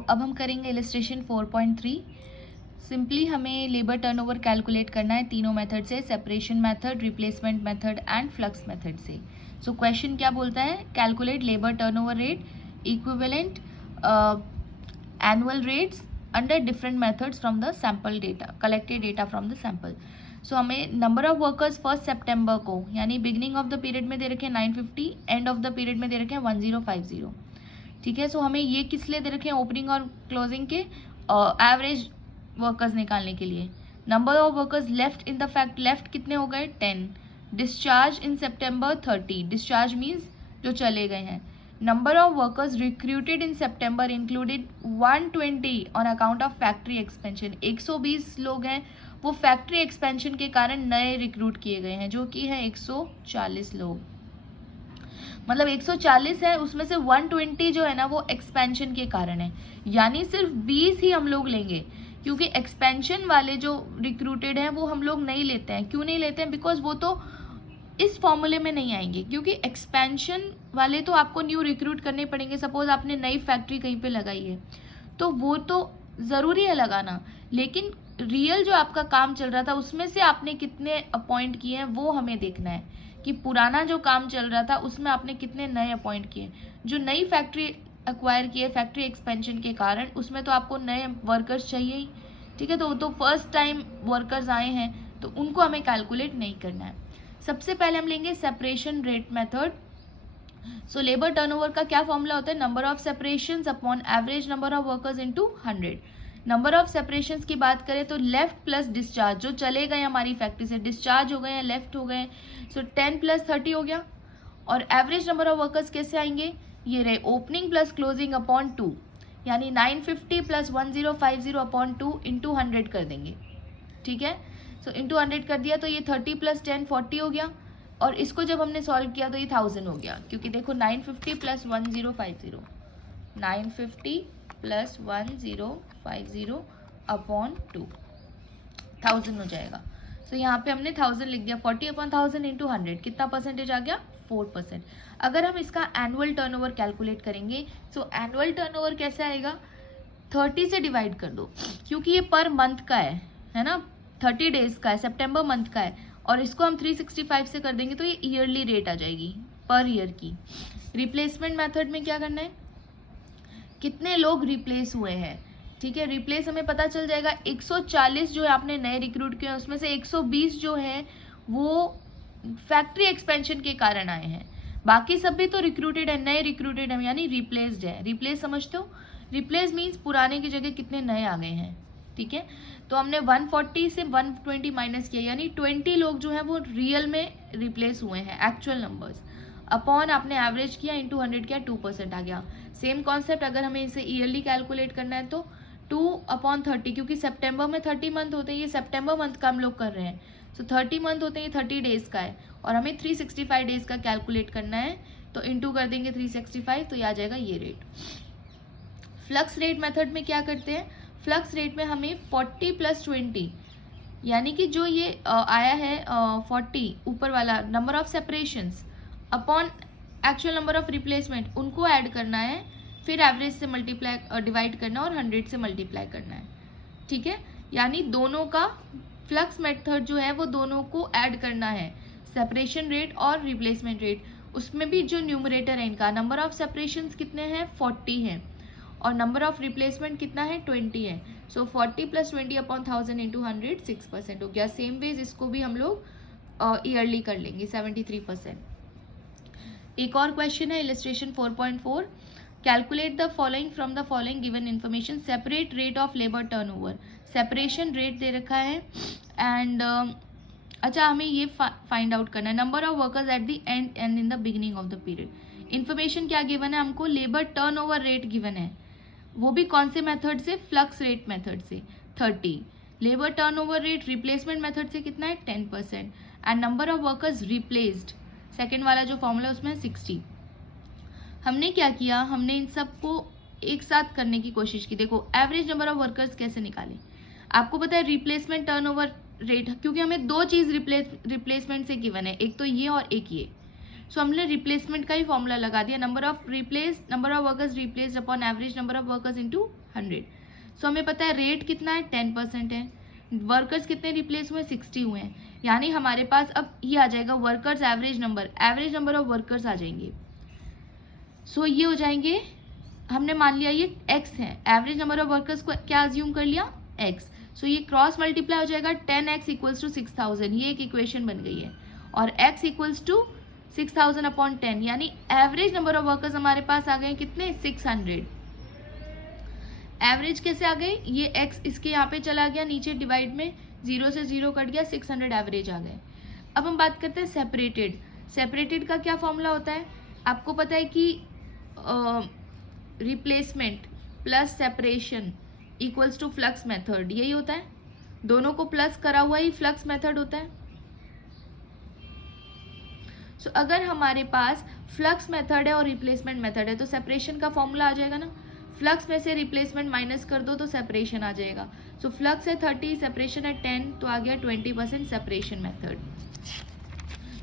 अब हम करेंगे इलस्ट्रेशन 4.3। सिंपली हमें लेबर टर्नओवर कैलकुलेट करना है तीनों मेथड से, separation method, replacement method and flux method से। क्वेश्चन क्या बोलता है? Calculate labour turnover rate equivalent annual rates under different methods from the sample data, collected data from the sample. हमें number of workers 1 सितंबर को, यानी beginning of the period में दे रखे हैं 950, एंड ऑफ द पीरियड में दे रखे हैं 1050। ठीक है, हमें ये किस लिए दे रखे हैं? ओपनिंग और क्लोजिंग के एवरेज वर्कर्स निकालने के लिए। Number of workers left in the fact, left कितने हो गए? 10। Discharge in September 30, discharge means जो चले गए हैं। Number of workers recruited in September included 120 on account of factory expansion, 120 लोग हैं वो फैक्ट्री एक्सपेंशन के कारण नए रिक्रूट किए गए हैं, जो कि है 140 लोग। मतलब 140 है, उसमें से 120 जो है ना वो एक्सपेंशन के कारण है, यानी सिर्फ 20 ही हम लोग लेंगे, क्योंकि एक्सपेंशन वाले जो रिक्रूटेड हैं वो हम लोग नहीं लेते हैं। क्यों नहीं लेते हैं? बिकॉज वो तो इस फॉर्मूले में नहीं आएंगे, क्योंकि एक्सपेंशन वाले तो आपको न्यू रिक्रूट करने पड़ेंगे। सपोज आपने नई फैक्ट्री कहीं पे लगाई है तो वो तो ज़रूरी है लगाना, लेकिन रियल जो आपका काम चल रहा था उसमें से आपने कितने अपॉइंट किए हैं वो हमें देखना है, कि पुराना जो काम चल रहा था उसमें आपने कितने नए अपॉइंट किए। जो नई फैक्ट्री एक्वायर की है फैक्ट्री एक्सपेंशन के कारण, उसमें तो आपको नए वर्कर्स चाहिए ही। ठीक है, तो फर्स्ट टाइम वर्कर्स आए हैं तो उनको हमें कैलकुलेट नहीं करना है। सबसे पहले हम लेंगे separation rate method. Labour turnover का क्या फॉर्मूला होता है? Number of separations upon average number of workers into 100। Number of separations की बात करें तो लेफ्ट प्लस डिस्चार्ज, जो चले गए हमारी फैक्ट्री से, डिस्चार्ज हो गए हैं, लेफ्ट हो गए, 10 + 30 हो गया। और एवरेज नंबर ऑफ वर्कर्स कैसे आएंगे? ये रहे ओपनिंग प्लस क्लोजिंग अपॉन 2, यानी 950 + 1050 अपॉन 2 इंटू 100 कर देंगे। ठीक है, इंटू 100 कर दिया तो ये 30 + 10 40 हो गया। और इसको जब हमने सॉल्व किया तो ये 1000 हो गया, क्योंकि देखो 950 + 1050, 950 + 1050 अपॉन 2 1000 हो जाएगा। यहाँ पे हमने 1000 लिख दिया। 40/1000 इंटू 100 कितना परसेंटेज आ गया? 4%। अगर हम इसका एनुअल टर्नओवर कैलकुलेट करेंगे एनुअल टर्नओवर कैसे आएगा? 30 से डिवाइड कर दो, क्योंकि ये पर मंथ का है ना, 30 डेज का है, सितंबर मंथ का है, और इसको हम 365 से कर देंगे तो ये ईयरली रेट आ जाएगी, पर ईयर की। रिप्लेसमेंट मेथड में क्या करना है? कितने लोग रिप्लेस हुए हैं। ठीक है, रिप्लेस हमें पता चल जाएगा। 140 जो है आपने नए रिक्रूट किए हैं, उसमें से 120 जो है वो फैक्ट्री एक्सपेंशन के कारण आए हैं, बाकी सब भी तो रिक्रूटेड है, नए रिक्रूटेड है, यानी रिप्लेस्ड है। रिप्लेस समझते हो? रिप्लेस मीन्स पुराने की जगह कितने नए आ गए हैं। ठीक है, तो हमने 140 से 120 माइनस किया, यानी 20 लोग जो है वो रियल में रिप्लेस हुए हैं, एक्चुअल नंबर्स, अपॉन आपने एवरेज किया इंटू 100 किया, 2% आ गया। सेम कॉन्सेप्ट अगर हमें इसे ईयरली कैलकुलेट करना है तो 2/30, क्योंकि सितंबर में 30 मंथ होते हैं, ये सितंबर मंथ का हम लोग कर रहे हैं, 30 मंथ होते हैं, ये 30 डेज का है, और हमें 365 डेज का कैलकुलेट करना है, तो इंटू कर देंगे 365, तो ये आ जाएगा ये रेट। फ्लक्स रेट मेथड में क्या करते हैं? फ्लक्स रेट में हमें 40 + 20, यानी कि जो ये आया है 40 ऊपर वाला number of separations upon actual number of replacement, उनको ऐड करना है, फिर एवरेज से मल्टीप्लाई डिवाइड करना और 100 से मल्टीप्लाई करना है। ठीक है, यानी दोनों का फ्लक्स मेथड जो है वो दोनों को ऐड करना है, सेपरेशन रेट और रिप्लेसमेंट रेट। उसमें भी जो न्यूमरेटर है इनका, नंबर ऑफ सेपरेशंस कितने हैं? 40 हैं, और नंबर ऑफ रिप्लेसमेंट कितना है? 20 है। 40 + 20 अपॉन 1000 इंटू 100 6% हो गया। सेम वेज इसको भी हम लोग ईयरली कर लेंगे, 73%। एक और क्वेश्चन है illustration 4.4। Calculate the following from the following given information, separate rate of labour turnover. Separation rate दे रखा है, एंड अच्छा हमें ये फाइंड आउट करना है, number of workers at the end and in the beginning of the period. Information क्या given है हमको? लेबर टर्नओवर रेट गिवन है, वो भी कौन से मेथड से? फ्लक्स रेट मेथड से 30। Labour turnover rate replacement method से कितना है? 10%। And number of workers replaced, second वाला जो फॉर्मूला उसमें 60। हमने क्या किया? हमने इन सबको एक साथ करने की कोशिश की। देखो एवरेज नंबर ऑफ वर्कर्स कैसे निकालें? आपको पता है रिप्लेसमेंट टर्नओवर रेट, क्योंकि हमें दो चीज़ रिप्लेसमेंट से गिवन है, एक तो ये और एक ये। सो हमने रिप्लेसमेंट का ही फॉर्मूला लगा दिया, number of workers replaced upon average number of workers into 100। सो हमें पता है रेट कितना है, 10% है, वर्कर्स कितने रिप्लेस हुए, 60 हुए हैं, यानी हमारे पास अब ये आ जाएगा workers average number of workers आ जाएंगे। सो ये हो जाएंगे, हमने मान लिया ये x है, एवरेज नंबर ऑफ वर्कर्स को क्या अज्यूम कर लिया, x। सो ये क्रॉस मल्टीप्लाई हो जाएगा, 10x इक्वल्स टू 6000, ये एक इक्वेशन बन गई है, और x इक्वल्स टू 6000 अपॉन 10, यानी एवरेज नंबर ऑफ वर्कर्स हमारे पास आ गए कितने, 600। एवरेज कैसे आ गए, ये x इसके यहाँ पे चला गया नीचे डिवाइड में, 0 से 0 कट गया, 600 एवरेज आ गए। अब हम बात करते हैं सेपरेटेड का क्या फॉर्मूला होता है, आपको पता है कि replacement plus separation equals to flux method, यही होता है, दोनों को प्लस करा हुआ ही फ्लक्स मेथड होता है। सो अगर हमारे पास फ्लक्स मेथड है और रिप्लेसमेंट मेथड है तो सेपरेशन का फॉर्मूला आ जाएगा ना, फ्लक्स में से रिप्लेसमेंट माइनस कर दो तो सेपरेशन आ जाएगा। सो फ्लक्स है 30, सेपरेशन है 10, तो आ गया 20% सेपरेशन मेथड।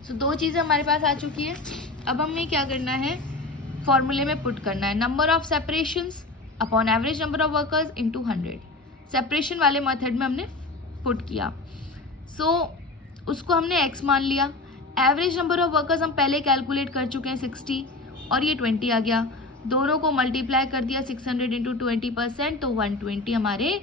सो दो चीज़ें हमारे पास आ चुकी है, अब हमें क्या करना है, फॉर्मूले में पुट करना है, number of separations upon average number of workers into 100। Separation वाले मेथड में हमने पुट किया, सो उसको हमने x मान लिया। एवरेज नंबर ऑफ वर्कर्स हम पहले कैलकुलेट कर चुके हैं 60, और ये 20 आ गया, दोनों को मल्टीप्लाई कर दिया 600 इंटू 20%, तो 120 हमारे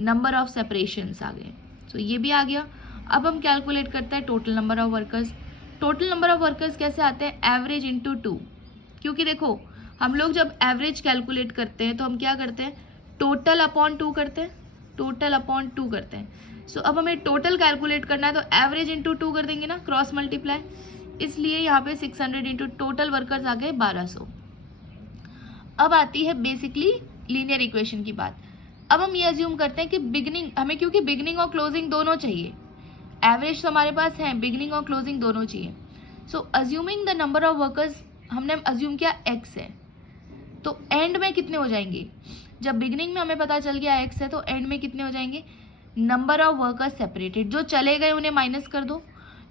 नंबर ऑफ सेपरेशंस आ गए। सो ये भी आ गया। अब हम कैलकुलेट करते हैं total number of workers. Total number of workers कैसे आते हैं, एवरेज इंटू 2, क्योंकि देखो हम लोग जब एवरेज कैलकुलेट करते हैं तो हम क्या करते हैं, टोटल अपॉन 2 करते हैं, टोटल अपॉन 2 करते हैं। सो अब हमें टोटल कैलकुलेट करना है तो एवरेज इंटू 2 कर देंगे ना, क्रॉस मल्टीप्लाई, इसलिए यहाँ पे 600 इंटू टोटल वर्कर्स आ गए 1200। अब आती है बेसिकली लीनियर इक्वेशन की बात। अब हम ये अज्यूम करते हैं कि बिगनिंग, हमें क्योंकि बिगनिंग और क्लोजिंग दोनों चाहिए, एवरेज तो हमारे पास है, बिगनिंग और क्लोजिंग दोनों चाहिए। So assuming the number of workers, हमने अज्यूम किया x है, तो एंड में कितने हो जाएंगे, जब बिगनिंग में हमें पता चल गया x है तो एंड में कितने हो जाएंगे, नंबर ऑफ वर्कर्स सेपरेटेड, जो चले गए उन्हें माइनस कर दो,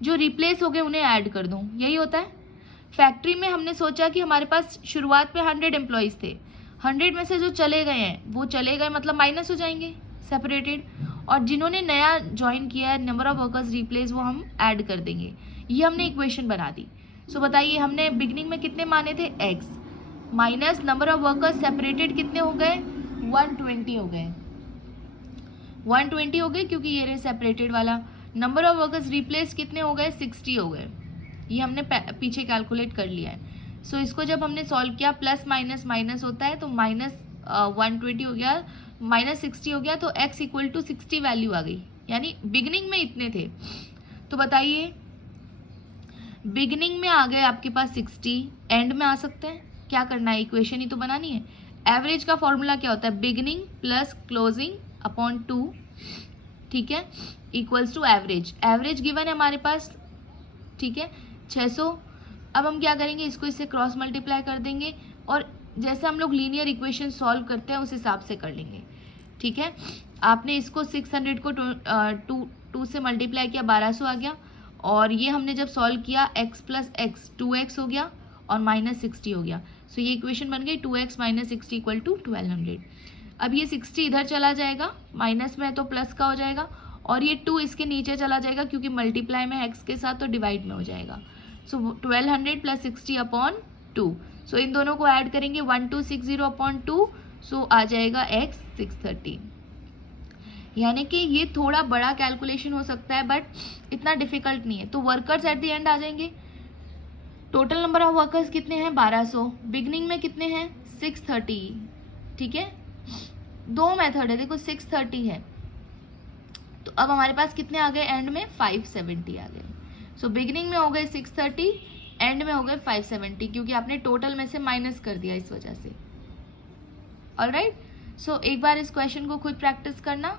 जो रिप्लेस हो गए उन्हें ऐड कर दो, यही होता है। फैक्ट्री में हमने सोचा कि हमारे पास शुरुआत में 100 एम्प्लॉयज़ थे, 100 में से जो चले गए हैं वो चले गए, मतलब माइनस हो जाएंगे सेपरेटेड, और जिन्होंने नया ज्वाइन किया है नंबर ऑफ वर्कर्स रिप्लेस वो हम ऐड कर देंगे, ये हमने इक्वेशन बना दी। सो बताइए हमने बिगनिंग में कितने माने थे, x minus number of workers separated कितने हो गए, 120 हो गए, 120 हो गए, क्योंकि ये रहे सेपरेटेड वाला। नंबर ऑफ वर्कर्स रिप्लेस कितने हो गए, 60 हो गए, ये हमने पीछे कैलकुलेट कर लिया है। सो इसको जब हमने सॉल्व किया, प्लस माइनस माइनस होता है, तो माइनस 120 हो गया, माइनस 60 हो गया, तो x इक्वल टू 60 वैल्यू आ गई, यानी बिगनिंग में इतने थे। तो बताइए बिगनिंग में आ गए आपके पास 60, एंड में आ सकते हैं, क्या करना है, इक्वेशन ही तो बनानी है। एवरेज का फॉर्मूला क्या होता है, बिगनिंग प्लस क्लोजिंग अपॉन 2, ठीक है, equals to average. Average given है हमारे पास, ठीक है, 600। अब हम क्या करेंगे, इसको इससे क्रॉस मल्टीप्लाई कर देंगे, और जैसे हम लोग लीनियर इक्वेशन सॉल्व करते हैं उस हिसाब से कर लेंगे, ठीक है। आपने इसको 600 को 2 से मल्टीप्लाई किया, 1200 आ गया, और ये हमने जब सॉल्व किया x प्लस एक्स 2x हो गया और माइनस 60 हो गया। सो ये इक्वेशन बन गई 2x माइनस 60 इक्वल टू 1200। अब ये 60 इधर चला जाएगा, माइनस में है तो प्लस का हो जाएगा, और ये 2 इसके नीचे चला जाएगा क्योंकि मल्टीप्लाई में x के साथ, तो डिवाइड में हो जाएगा। सो 1200 प्लस 60 अपॉन 2, सो इन दोनों को ऐड करेंगे 1260 अपॉन 2, सो आ जाएगा x 630। यानी कि ये थोड़ा बड़ा कैलकुलेशन हो सकता है बट इतना डिफिकल्ट नहीं है। तो वर्कर्स एट द एंड आ जाएंगे, टोटल नंबर ऑफ वर्कर्स कितने हैं 1200, बिगनिंग में कितने हैं 630, ठीक है। दो मेथड है, देखो 630 है, तो अब हमारे पास कितने आ गए एंड में 570 आ गए। सो बिगनिंग में हो गए 630, एंड में हो गए 570, क्योंकि आपने टोटल में से माइनस कर दिया इस वजह से। ऑलराइट, सो एक बार इस क्वेश्चन को खुद प्रैक्टिस करना।